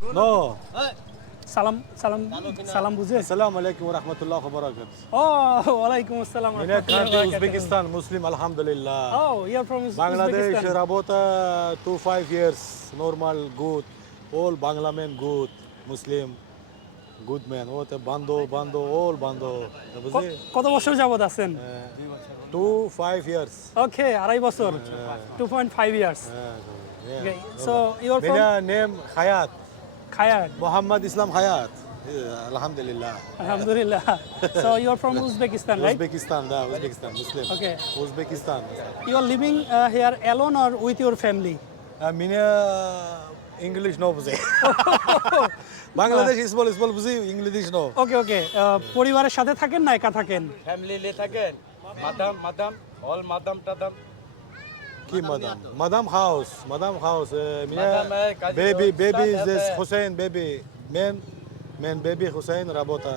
No. সালাম সালাম সালাম বুঝে Assalamu alaikum wa rahmatullahi wa barakatuh. ও ওয়ালাইকুম আসসালাম من country Uzbekistan, Muslim, alhamdulillah. Oh, you're from Bangladesh, Uzbekistan. Rabota, 2-5 years, normal, good. All Bangla men good, Muslim, good man. What a bando, all bando. কত বছর যাবত আছেন 2-5 years. ওকে আড়াই বছর 2.5 years Okay, so you're from Mina name Hayat, খায়াত Muhammad Islam Hayat. Alhamdulillah. আলহামদুলিল্লাহ so you're from Uzbekistan right Uzbekistan, da, Uzbekistan, Muslim. Okay. Uzbekistan. you are living here alone or with your family Mina English no buze. Bangladesh is small buze, English no. Okay okay পরিবারের সাথে থাকেন না একা থাকেন family লে থাকেন madam all madam টাদাম Ki madam? Madam house. Mina Madam, kazi baby do, baby start this at- Hussein baby man baby Hussein rabota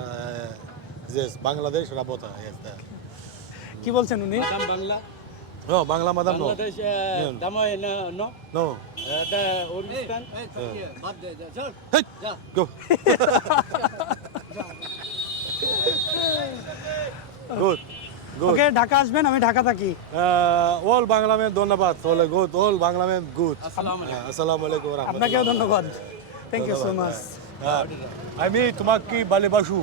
this Bangladesh rabota yes there. কি বলছেন উনি madam Bangla No, Bangla madam no. Bangladesh দামাই না no No. দা Uzbekistan Hey, go. Good. Good. Okay Dhaka আসবেন আমি ঢাকা থাকি All Bangla men ধন্যবাদ all good all Bangla men good আসসালামু আলাইকুম আসসালামু আলাইকুম ওয়া আপনাকেও ধন্যবাদ থ্যাংক ইউ সো মাচ আমি তোমাকে ভালোবাসু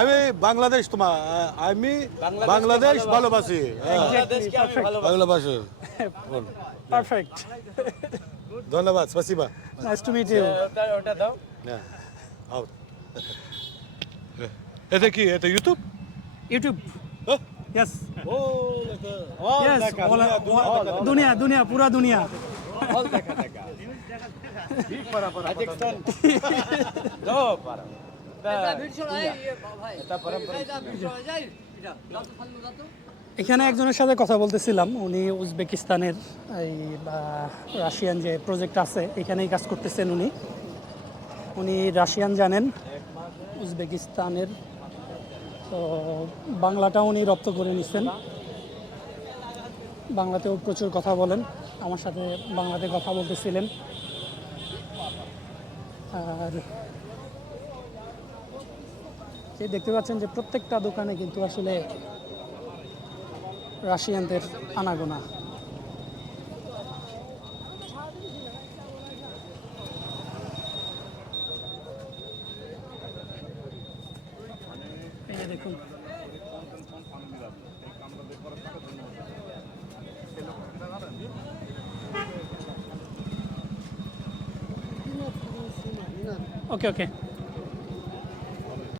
আমি বাংলাদেশ আমি বাংলাদেশ ভালোবাসি বাংলাদেশকে আমি ভালোবাসি ভালোবাসি পারফেক্ট ধন্যবাদ স্পাসিবা নাইস টু মিট ইউ ওটা দাও আউট এটা কি এটা ইউটিউব ইউটিউব ইয়েস ও ইয়েস দুনিয়া দুনিয়া পুরা দুনিয়া অল দেখা রাজস্থান দো পারা এখানে একজনের সাথে কথা বলতেছিলাম উনি উজবেকিস্তানের এই রাশিয়ান যে প্রজেক্ট আছে এখানেই কাজ করতেছেন উনি রাশিয়ান জানেন উজবেকিস্তানের তো বাংলাটাও উনি রপ্ত করে নিছেন বাংলাতেও প্রচুর কথা বলেন আমার সাথে বাংলাতে কথা বলতেছিলেন আর যে দেখতে পাচ্ছেন যে প্রত্যেকটা দোকানে কিন্তু আসলে রাশিয়ানদের আনাগোনা এই যে দেখুন ওকে ওকে